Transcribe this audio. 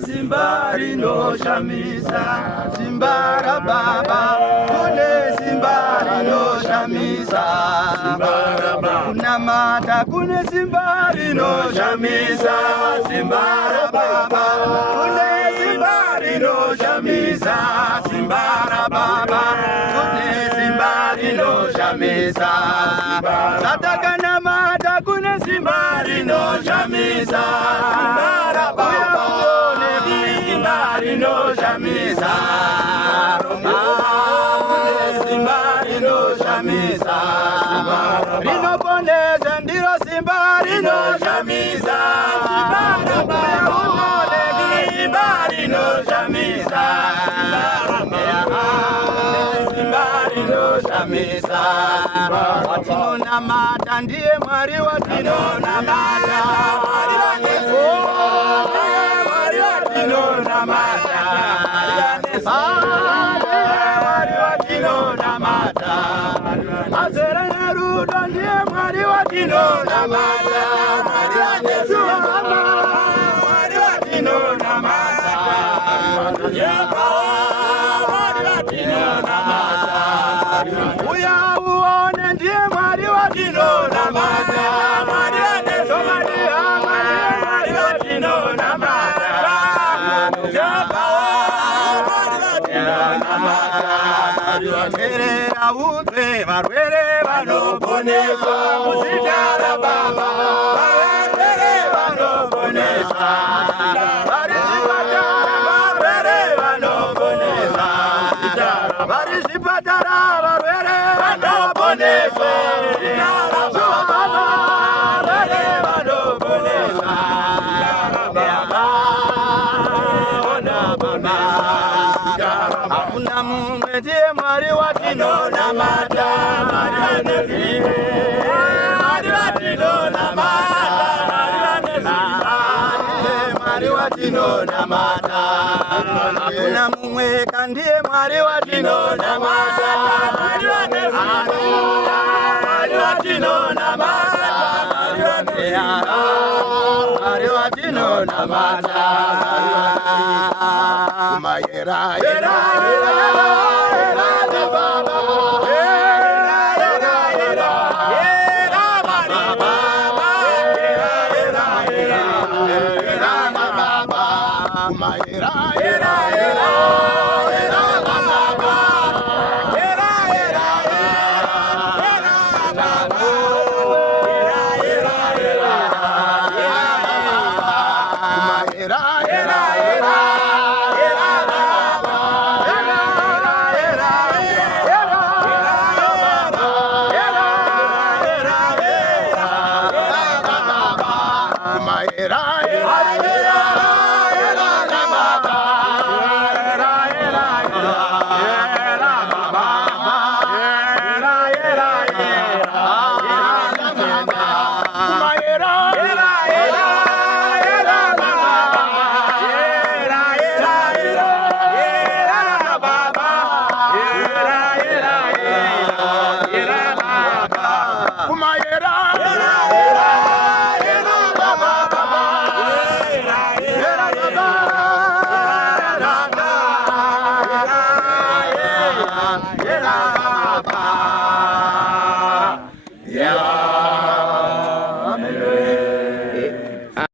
simba rinoshamisa, simbara baba. Kune simba rinoshamisa, simbara baba. Namata kune simba rinoshamisa, simbara baba. Kune simba rinoshamisa, simbara baba. Kune simba rinoshamisa, sataka namata kune simba rinoshamisa, simbara baba. Kune simba rinoshamisa, simba rinoshamisa, rinopondeza ndiro simba rinoshamisa, simbara baba. Simba rinoshamisa, simba rinoshamisa, watinonamata ndiye Mwari watinonamata, Mwari watinonamata, Mwari watinonamata, azera narudo ndiye Mwari watinonamata, Mwari watinonamata, Mwari watinonamata, uya uone ndiye Mwari watinonamata, Mwari watinonamata, terera utwe varwere vanoponesa, musitara baba, varwere vanoponesa, vari zvipatara varwere vanoponesa, vari zvipatara varwere vanoponesa, varwere vanoponesa, hakuna mumwe ndiye Mwari watinonamata, Mwari watinonamata, Mwari watinonamata, hakuna mumwe kandiye Mwari watinonamata, Mwari watinonamata, Mwari watinonamata, kumayera era baba, era